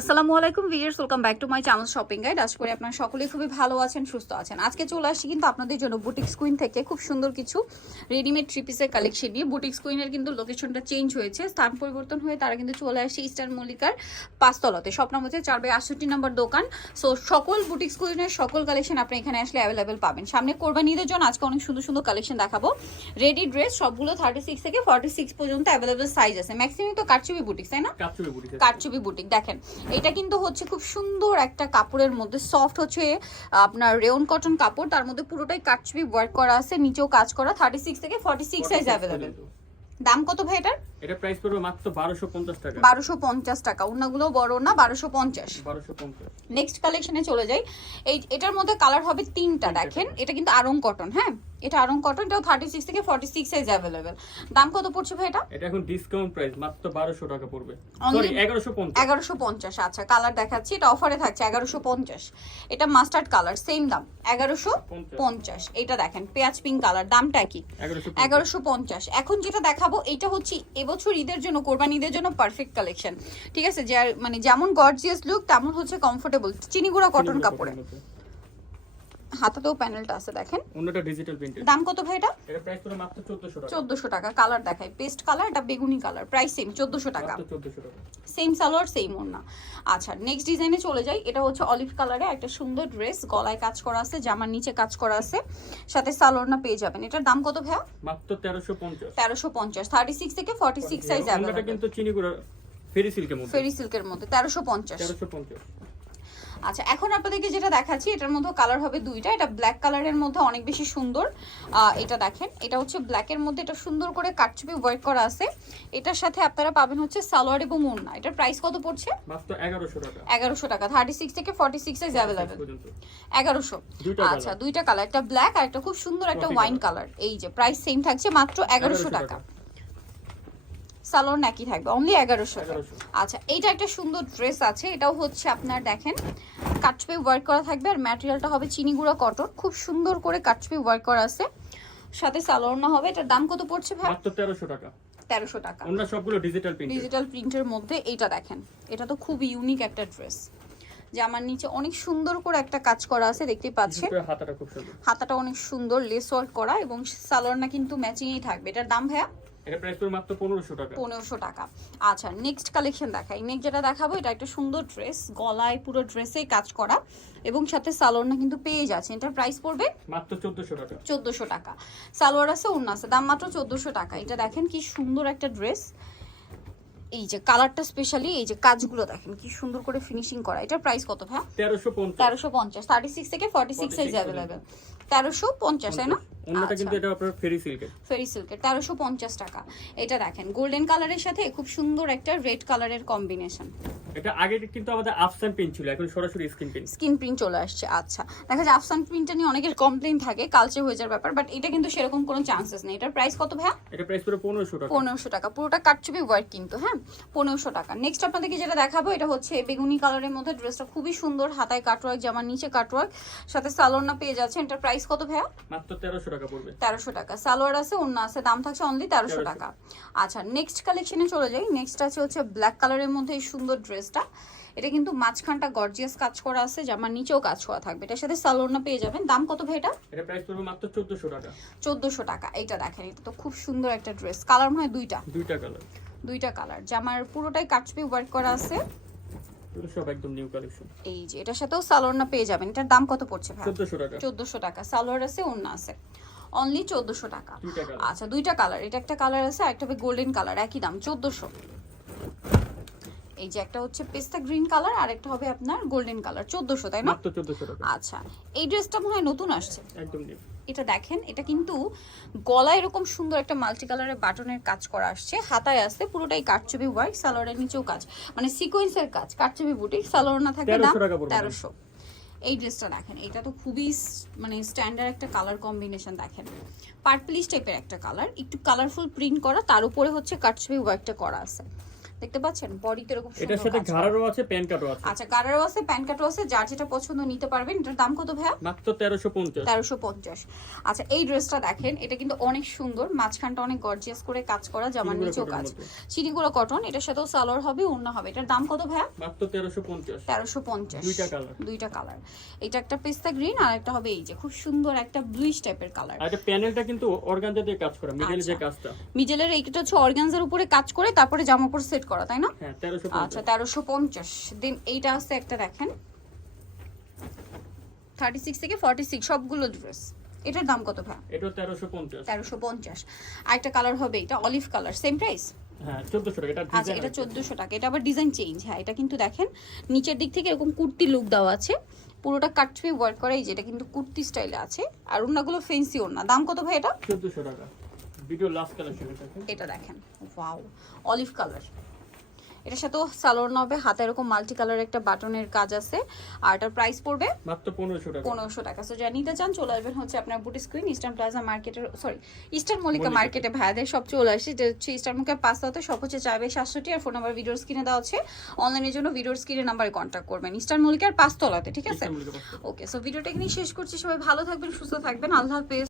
আসসালামু আলাইকুম viewers welcome back to my channel shopping guide আশা করি আপনারা সকলেই খুবই ভালো আছেন সুস্থ আছেন। আজকে চলে আসছি কিন্তু আপনাদের জন্য বুটিক্স কুইন থেকে খুব সুন্দর কিছু রেডিমেড থ্রি পিসের কালেকশন নিয়ে। বুটিক্স কুইনের কিন্তু লোকেশনটা চেঞ্জ হয়েছে স্থান পরিবর্তন হয়ে তারা কিন্তু চলে আসছে ইস্টার্ন মল্লিকার পাঁচতলাতে। স্বপ্ন হচ্ছে চার বাই আটষট্টি নম্বর দোকান। সো সকল বুটিক্স কুইনের সকল কালেকশন আপনি এখানে আসলে অ্যাভেলেবেল পাবেন। সামনে কোরবানি ঈদের জন্য আজকে অনেক সুন্দর সুন্দর কালেকশন দেখাবো। রেডি ড্রেস সবগুলো থার্টি সিক্স থেকে ফর্টি সিক্স পর্যন্ত অ্যাভেলেবেল সাইজ আছে। ম্যাক্সিমাম তো কারচুপি বুটিক্স তাই না? কারচুপি বুটিক দেখেন। এটা কিন্তু হচ্ছে খুব সুন্দর একটা কাপড়ের মধ্যে। সফট হচ্ছে আপনার রেওন কটন কাপড় তার মধ্যে পুরোটাই কারচুপি ওয়ার্ক করা আছে নিচেও কাজ করা থার্টি সিক্স থেকে ফর্টি সিক্স সাইজ অ্যাভেলেবেল দাম কত ভাই এটার? এটা প্রাইস পড়বে মাত্র বারোশো পঞ্চাশ টাকা। বারোশো পঞ্চাশ টাকা। অন্যগুলো বড় না বারোশো পঞ্চাশ। বারোশো পঞ্চাশ। নেক্সট কালেকশনে চলে যাই। এই এটার মধ্যে কালার হবে তিনটা দেখেন। এটা কিন্তু আরং কটন হ্যাঁ? এটা আরং কটন এটাও থার্টি সিক্স থেকে ফর্টি সিক্স সাইজ অ্যাভেলেবেল দাম কত পড়ছে ভাই এটা? এটা এখন ডিসকাউন্ট প্রাইস মাত্র বারোশো টাকা পড়বে। সরি এগারোশো পঞ্চাশ। এগারোশো পঞ্চাশ আচ্ছা কালার দেখাচ্ছি এটা অফারে থাকছে এগারোশো পঞ্চাশ। এটা মাস্টার্ড কালার সেম দাম এগারোশো পঞ্চাশ। এটা দেখেন পেঁয়াজ পিঙ্ক কালার দামটা কি? এগারোশো পঞ্চাশ। এখন যেটা দেখাবো এটা হচ্ছে এবছর ঈদের জন্য কোরবানি ঈদের জন্য পারফেক্ট কালেকশন ঠিক আছে যার মানে যেমন গর্জিয়াস লুক তেমন হচ্ছে কমফোর্টেবল চিনিগুড়া কটন কাপড়ে। হাতাতেও প্যানেলটা আছে দেখেন। অন্যটা ডিজিটাল প্রিন্টেড দাম কত ভাই এটা? এটা প্রাইস পড়বে মাত্র চোদ্দশো টাকা। চোদ্দশো টাকা কালার দেখায় পেস্ট কালার এটা বেগুনি কালার প্রাইস সেম চোদ্দশো টাকা। মাত্র চোদ্দশো টাকা। সেম সালোয়ার সেম ওড়না। আচ্ছা নেক্সট ডিজাইনে চলে যাই। এটা হচ্ছে অলিভ কালারে একটা সুন্দর ড্রেস গলায় কাজ করা আছে জামার নিচে কাজ করা আছে। সাথে সালোয়ারনা পেয়ে যাবেন। এটার দাম কত ভাইয়া? মাত্র তেরোশো পঞ্চাশ। তেরোশো পঞ্চাশ থার্টি সিক্স থেকে ফর্টি সিক্স সাইজ অন্যটা অ্যাভেলেবেল কিন্তু চিনিগুড়া ফেরি সিল্কের মধ্যে। ফেরি সিল্কের মধ্যে তেরোশো পঞ্চাশ। তেরোশো পঞ্চাশ। আচ্ছা এখন আপনাদেরকে যেটা দেখাচ্ছি এটার মধ্যে কালার হবে দুইটা। এটা ব্ল্যাক কালারের মধ্যে অনেক বেশি সুন্দর। এটা দেখেন এটা হচ্ছে ব্ল্যাকের মধ্যে এটা সুন্দর করে কাটচুপি ওয়ার্ক করা আছে। এটার সাথে আপনারা পাবেন হচ্ছে সালোয়ার এবং ওড়না। এটার প্রাইস কত পড়ছে? মাত্র এগারোশো টাকা। এগারোশো টাকা। থার্টি সিক্স থেকে ফর্টি সিক্স সাইজ অ্যাভেলেবেল এগারোশো। দুইটা আচ্ছা দুইটা কালার একটা ব্ল্যাক আর একটা খুব সুন্দর একটা ওয়াইন কালার এই যে প্রাইস সেম থাকছে মাত্র এগারোশো টাকা। সালোয়ার নাকি থাকবে? অনলি এগারোশো আচ্ছা এইটা একটা সুন্দর ড্রেস আছে। এটাও হচ্ছে আপনার দেখেন কাটচুপি ওয়ার্ক করা থাকবে আর ম্যাটেরিয়ালটা হবে চিনি গুঁড়া কটন। খুব সুন্দর করে কাটচুপি ওয়ার্ক করা আছে। সাথে সালোয়ার না হবে। এটার দাম কত পড়ছে ভাই? মাত্র তেরোশো টাকা। তেরোশো টাকা। অন্য সবগুলো ডিজিটাল প্রিন্ট ডিজিটাল প্রিন্টের মধ্যে এইটা দেখেন। এটা তো খুব ইউনিক একটা ড্রেস জামার নিচে অনেক সুন্দর করে একটা কাজ করা আছে দেখতেই পাচ্ছেন। হাতাটা খুব সুন্দর। হাতাটা অনেক সুন্দর লেস ওয়ার্ক করা এবং সালোয়ারটা কিন্তু ম্যাচিংই থাকবে। এটার দাম ভাইয়া? এটা প্রাইস পড়বে মাত্র পনেরোশো টাকা। আচ্ছা নেক্সট কালেকশন দেখাই। নেক্সট যেটা দেখাবো এটা একটা সুন্দর ড্রেস গলায় পুরো ড্রেসে কাজ করা। এবং সাথে সালোয়ারটা কিন্তু পেয়ে যাচ্ছে এটার প্রাইস পড়বে মাত্র চোদ্দশো টাকা। চোদ্দোশো টাকা। সালোয়ার আছে আছে দাম মাত্র চোদ্দোশো টাকা। এটা দেখেন কি সুন্দর একটা ড্রেস এই যে কালারটা স্পেশালি এই যে কাজগুলো দেখেন কি সুন্দর করে ফিনিশিং করা। এটার প্রাইস কত ভাই তেরোশো তেরোশো পঞ্চাশ। থার্টি সিক্স থেকে ফর্টি সিক্স সাইজ 46 অ্যাভেলেবেল তেরোশো পঞ্চাশ তাই না? অন্যটা কিন্তু আচ্ছা। এটা আপনার ফেরি সিল্কের ফেরি সিল্কের তেরোশো পঞ্চাশ টাকা। এটা দেখেন গোল্ডেন কালারের সাথে খুব সুন্দর একটা রেড কালারের কম্বিনেশন এটা আগে কিন্তু আমাদের আফসান পেন ছিল এখন সরাসরি স্ক্রিন পেন স্কিন প্রিন্ট চলে আসছে আচ্ছা। দেখা যায় আফসান প্রিন্টটা নিয়ে অনেকের কমপ্লেন থাকে কালচে হয়ে যাওয়ার ব্যাপার বাট এটা কিন্তু সেরকম কোনো চান্সেস নেই। এটার প্রাইস কত ভাইয়া? এটা প্রাইস পড়বে পনেরোশো টাকা। পনেরোশো টাকা। পুরোটা কাটচুপি ওয়ার্ক কিন্তু হ্যাঁ? পনেরোশো টাকা। নেক্সট আপনাদেরকে যেটা দেখাবো এটা হচ্ছে বেগুনি কালারের মধ্যে ড্রেসটা খুবই সুন্দর হাতায় কাটওয়ার্ক জামার নিচে কাটওয়ার্ক সাথে সালোয়ারনা পেয়ে যাচ্ছে এটার প্রাইস কত ভাইয়া? মাত্র তেরোশো টাকা পড়বে। তেরোশো টাকা। সালোয়ার আছে অন্য আছে দাম থাকছে অনলি তেরোশো টাকা। আচ্ছা নেক্সট কালেকশনে চলে যাই। নেক্সট আছে হচ্ছে ব্ল্যাক কালারের মধ্যে এই সুন্দর ড্রেসটা এটা কিন্তু মাঝখানটা গর্জিয়াস কাজ করা আছে জামার নিচেও কাজ করা থাকবে। এটার সাথে সালোয়ারনা পেয়ে যাবেন। দাম কত ভাই এটা এটা প্রাইস পড়বে মাত্র চোদ্দশো টাকা। চোদ্দোশো টাকা। এটা দেখেন এটা তো খুব সুন্দর একটা ড্রেস কালার মনে হয় দুইটা। দুইটা কালার দুইটা কালার। জামার পুরোটাই কাটচুপি ওয়ার্ক করা আছে। সব একদম নিউ কালেকশন এই যে এটার সাথেও সালোয়ারনা পেয়ে যাবেন। এটার দাম কত পড়ছে ভাই? টাকা। সালোয়ার আছে আছে। অনলি চোদ্দোশো টাকা। আচ্ছা দুইটা কালার এটা একটা কালার আছে আর একটা হবে গোল্ডেন কালার একই দাম চোদ্দোশো। এই যে একটা হচ্ছে পেস্তা গ্রিন কালার আর একটা হবে আপনার গোল্ডেন কালার চোদ্দোশো তাই না? মাত্র চোদ্দশো টাকা। আচ্ছা এই ড্রেসটা মনে হয় নতুন আসছে। একদম নিউ এটা দেখেন এটা কিন্তু গলায় এরকম সুন্দর একটা মাল্টি কালারের বাটনের কাজ করা আসছে হাতায় আসছে পুরোটাই কাটচুপি ওয়ার্ক সালোয়ারের নিচেও কাজ। মানে সিকোয়েন্সের কাজ কাটচুপি বুটিক সালোয়ার না থাকবে দাম 1300 টাকা পড়বে। তেরোশো। এই ড্রেসটা দেখেন এটা তো খুবই মানে স্ট্যান্ডার্ড একটা কালার কম্বিনেশন দেখেন। পার্পলিশ টাইপের একটা কালার একটু কালারফুল প্রিন্ট করা তার উপরে হচ্ছে কাটচুপি ওয়ার্কটা করা আছে। দেখতে পাচ্ছেন? এটার সাথে ঘাড়ারও আছে প্যান কাটও আছে। আচ্ছা আছে কাটও আছে যার যেটা পছন্দ নিতে পারবেন। এটার দাম কত ভাইয়া? মাত্র তেরোশো পঞ্চাশ। তেরোশো পঞ্চাশ। আচ্ছা এই ড্রেসটা দেখেন এটা কিন্তু অনেক সুন্দর। মাঝখানটা অনেক গর্জিয়াস করে কাজ করা জামার নিচেও কাজ। চিনিগুলো কটন এটার সাথেও সালোয়ার হবে অন্য হবে। এটার দাম কত ভাইয়া? মাত্র তেরোশো পঞ্চাশ। তেরোশো পঞ্চাশ। দুইটা colour। দুইটা কালার এটা একটা পেস্তা গ্রিন আর একটা হবে এই যে খুব সুন্দর একটা ব্লুইশ টাইপের কালার আর এটা প্যানেলটা কিন্তু অর্গানজা দিয়ে কাজ করা মিডল যে আচ্ছা। কাজটা। মিডলের এইটা হচ্ছে অর্গানজার উপরে কাজ করে তারপরে জামা উপর সেট করা তাই না? হ্যাঁ আচ্ছা তেরোশো পঞ্চাশ। দেন এইটা আছে একটা দেখেন। থার্টি সিক্স থেকে ফর্টি সিক্স সবগুলো ড্রেস এটার দাম কত ভাই? এটা তেরোশো পঞ্চাশ। তেরোশো পঞ্চাশ। আরেকটা কালার হবে এটা অলিভ কালার সেম প্রাইস আচ্ছা এটা চোদ্দোশো টাকা এটা আবার ডিজাইন চেঞ্জ হ্যাঁ এটা কিন্তু দেখেন নিচের দিক থেকে এরকম কুর্তি লুক দেওয়া আছে। পুরোটা কাটছুই ওয়ার্ক করা এই যে এটা কিন্তু কুর্তি স্টাইলে আছে। আর ওনাগুলো ফেন্সি ওনা দাম কত ভাই এটা? চোদ্দশো টাকা। ভিডিও লাস্ট এটা এটা দেখেন ওয়াও অলিভ কালার এটার সাথেও সালোয়ার হবে। হাতে এরকম মাল্টি কালার একটা বাটনের কাজ আছে। আর এটার প্রাইস পড়বে মাত্র পনেরোশো টাকা। পনেরোশো টাকা। সো যা নিতে চান চলে আসবেন হচ্ছে আপনার বুটি স্ক্রিন ইস্টার্ন প্লাজা মার্কেটের সরি ইস্টার্ন মল্লিকা। মার্কেটে ভাইয়াদের সব চলে আসে। এটা হচ্ছে ইস্টার্ন মুখের পাঁচ হতে সব হচ্ছে চাইবে সাতষট্টি আর ফোন নাম্বার ভিডিওর স্ক্রিনে দেওয়া আছে। অনলাইনের জন্য ভিডিওর স্ক্রিনের নাম্বারে কন্ট্যাক্ট করবেন। ইস্টার্ন মল্লিকার পাঁচতলাতে ঠিক আছে। ওকে সো ভিডিওটা এখানেই শেষ করছি। সবাই ভালো থাকবেন সুস্থ থাকবেন। আল্লাহ হাফেজ।